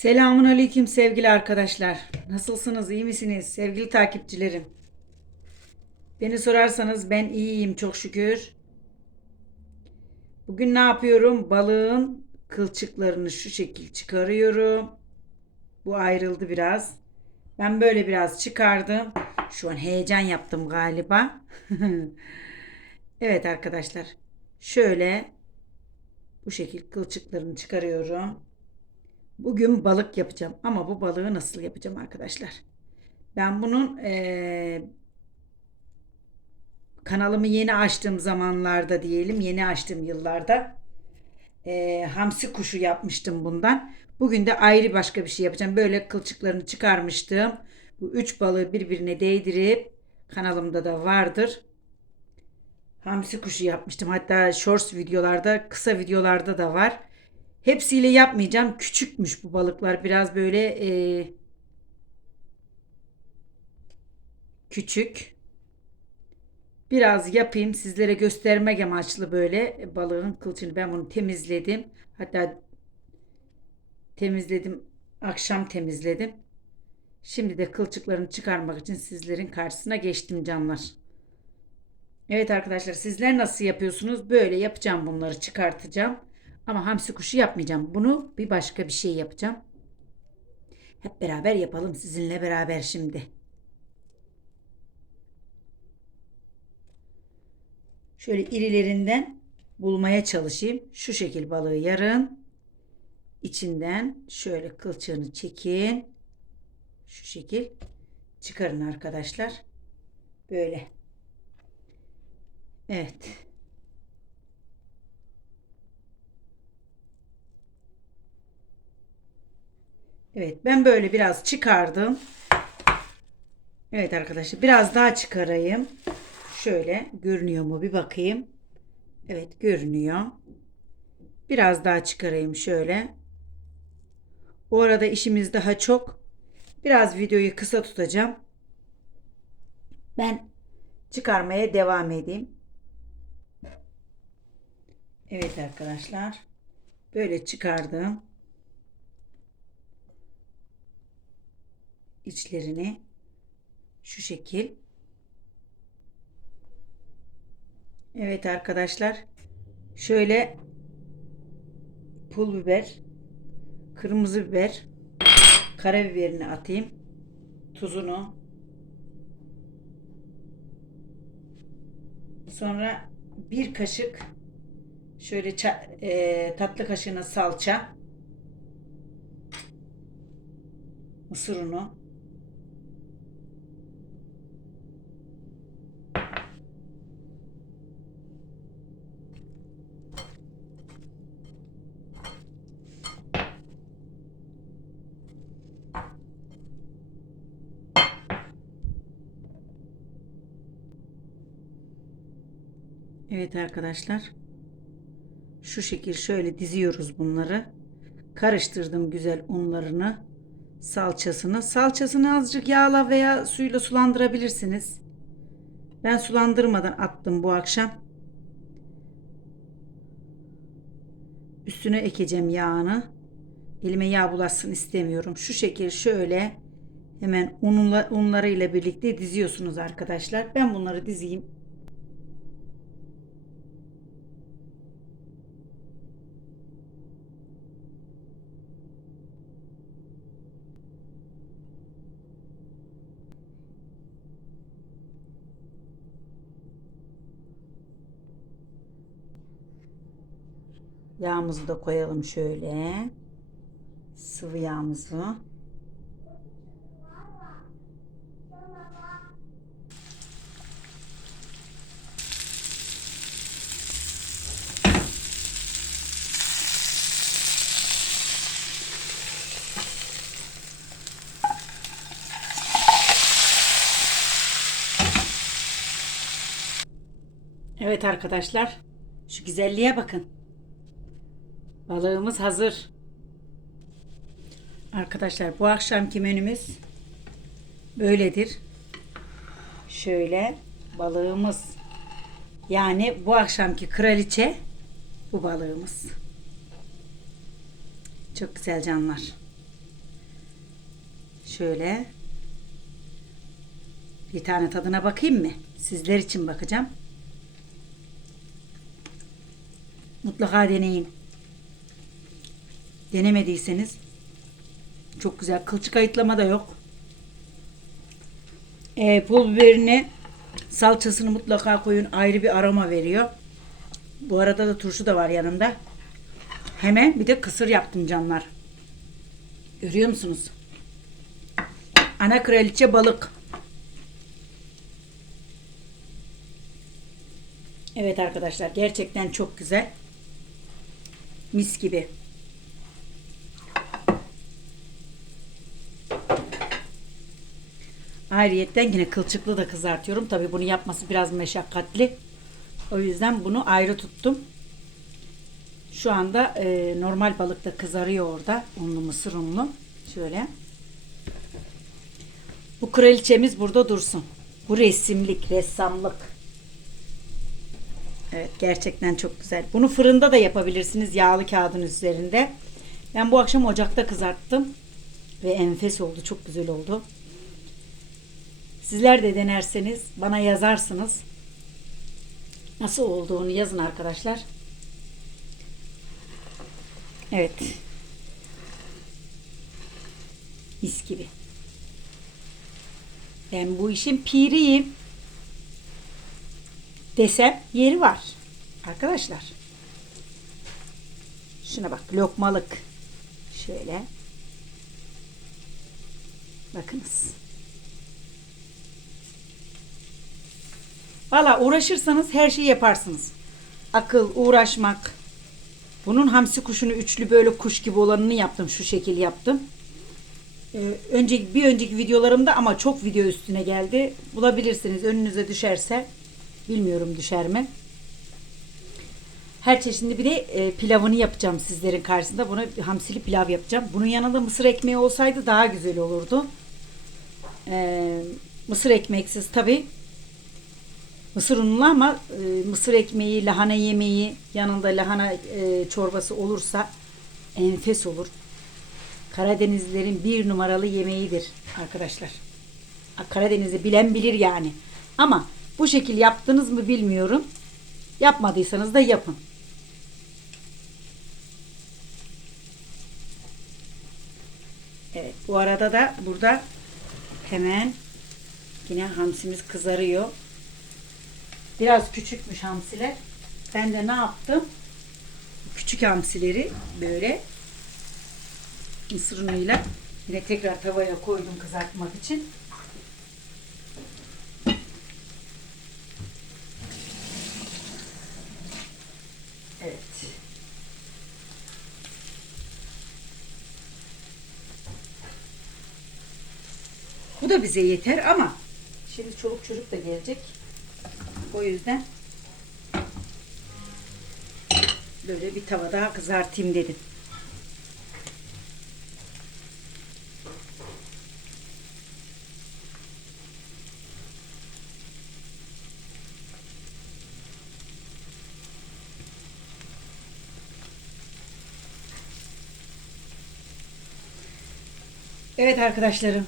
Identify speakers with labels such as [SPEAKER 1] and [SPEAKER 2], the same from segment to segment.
[SPEAKER 1] Selamun aleyküm sevgili arkadaşlar. Nasılsınız? iyi misiniz? Sevgili takipçilerim. Beni sorarsanız ben iyiyim çok şükür. Bugün ne yapıyorum? Balığın kılçıklarını şu şekil çıkarıyorum. Bu ayrıldı biraz. Ben böyle biraz çıkardım. Şu an heyecan yaptım galiba. evet arkadaşlar. Şöyle bu şekil kılçıklarını çıkarıyorum. Bugün balık yapacağım ama bu balığı nasıl yapacağım arkadaşlar? Ben bunun eee, kanalımı yeni açtığım zamanlarda diyelim, yeni açtığım yıllarda eee, hamsi kuşu yapmıştım bundan. Bugün de ayrı başka bir şey yapacağım. Böyle kılçıklarını çıkarmıştım. Bu üç balığı birbirine değdirip kanalımda da vardır. Hamsi kuşu yapmıştım. Hatta shorts videolarda, kısa videolarda da var. Hepsiyle yapmayacağım. Küçükmüş bu balıklar. Biraz böyle e, küçük. Biraz yapayım sizlere göstermek amaçlı böyle balığın kılçığını ben bunu temizledim. Hatta temizledim. Akşam temizledim. Şimdi de kılçıklarını çıkarmak için sizlerin karşısına geçtim canlar. Evet arkadaşlar sizler nasıl yapıyorsunuz? Böyle yapacağım bunları çıkartacağım. Ama hamsi kuşu yapmayacağım. Bunu bir başka bir şey yapacağım. Hep beraber yapalım sizinle beraber şimdi. Şöyle irilerinden bulmaya çalışayım. Şu şekil balığı yarın. içinden şöyle kılçığını çekin. Şu şekil çıkarın arkadaşlar. Böyle. Evet. Evet ben böyle biraz çıkardım. Evet arkadaşlar biraz daha çıkarayım. Şöyle görünüyor mu bir bakayım. Evet görünüyor. Biraz daha çıkarayım şöyle. O arada işimiz daha çok. Biraz videoyu kısa tutacağım. Ben çıkarmaya devam edeyim. Evet arkadaşlar. Böyle çıkardım. İçlerini şu şekil. Evet arkadaşlar. Şöyle pul biber, kırmızı biber, karabiberini atayım. Tuzunu. Sonra bir kaşık şöyle e, tatlı kaşığına salça. Mısır unu. Evet arkadaşlar. Şu şekil şöyle diziyoruz bunları. Karıştırdım güzel unlarını, salçasını. Salçasını azıcık yağla veya suyla sulandırabilirsiniz. Ben sulandırmadan attım bu akşam. Üstüne ekeceğim yağını. Elime yağ bulaşsın istemiyorum. Şu şekil şöyle hemen unla, unlarıyla birlikte diziyorsunuz arkadaşlar. Ben bunları dizeyim. Yağımızı da koyalım şöyle. Sıvı yağımızı. Evet arkadaşlar. Şu güzelliğe bakın. Balığımız hazır. Arkadaşlar bu akşamki menümüz böyledir. Şöyle balığımız yani bu akşamki kraliçe bu balığımız. Çok güzel canlar. Şöyle. Bir tane tadına bakayım mı? Sizler için bakacağım. Mutlaka deneyin. Denemediyseniz çok güzel. Kılçık ayıtlama da yok. Ee, pul biberini salçasını mutlaka koyun. Ayrı bir aroma veriyor. Bu arada da turşu da var yanında. Hemen bir de kısır yaptım canlar. Görüyor musunuz? Ana kraliçe balık. Evet arkadaşlar gerçekten çok güzel. Mis gibi. Ayrıyetten yine kılçıklı da kızartıyorum. Tabi bunu yapması biraz meşakkatli. O yüzden bunu ayrı tuttum. Şu anda e, normal balık da kızarıyor orada. Unlu mısır unlu. Şöyle. Bu kraliçemiz burada dursun. Bu resimlik, ressamlık. Evet gerçekten çok güzel. Bunu fırında da yapabilirsiniz yağlı kağıdın üzerinde. Ben bu akşam ocakta kızarttım. Ve enfes oldu. Çok güzel oldu. Sizler de denerseniz bana yazarsınız. Nasıl olduğunu yazın arkadaşlar. Evet. Mis gibi. Ben bu işin piriyim. Desem yeri var. Arkadaşlar. Şuna bak lokmalık. Şöyle. Bakınız. Valla uğraşırsanız her şeyi yaparsınız. Akıl, uğraşmak. Bunun hamsi kuşunu üçlü böyle kuş gibi olanını yaptım. Şu şekil yaptım. Ee, önceki bir önceki videolarımda ama çok video üstüne geldi. Bulabilirsiniz. Önünüze düşerse. Bilmiyorum düşer mi. Her çeşitli bir de e, pilavını yapacağım sizlerin karşısında. Buna hamsili pilav yapacağım. Bunun yanında mısır ekmeği olsaydı daha güzel olurdu. Ee, mısır ekmeksiz tabi. Mısır unlu ama e, mısır ekmeği, lahana yemeği, yanında lahana e, çorbası olursa enfes olur. Karadenizlilerin bir numaralı yemeğidir arkadaşlar. Karadeniz'i bilen bilir yani. Ama bu şekil yaptınız mı bilmiyorum. Yapmadıysanız da yapın. Evet bu arada da burada hemen yine hamsimiz kızarıyor. Biraz küçükmüş hamsiler. Ben de ne yaptım? Küçük hamsileri böyle mısır unuyla yine tekrar tavaya koydum kızartmak için. Evet. Bu da bize yeter ama şimdi çoluk çocuk da gelecek. O yüzden böyle bir tava daha kızartayım dedim. Evet arkadaşlarım.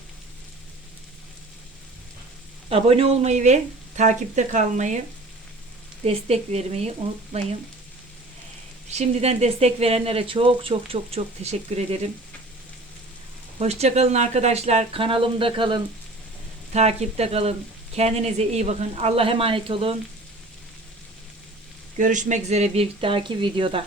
[SPEAKER 1] Abone olmayı ve takipte kalmayı, destek vermeyi unutmayın. Şimdiden destek verenlere çok çok çok çok teşekkür ederim. Hoşçakalın arkadaşlar. Kanalımda kalın. Takipte kalın. Kendinize iyi bakın. Allah emanet olun. Görüşmek üzere bir dahaki videoda.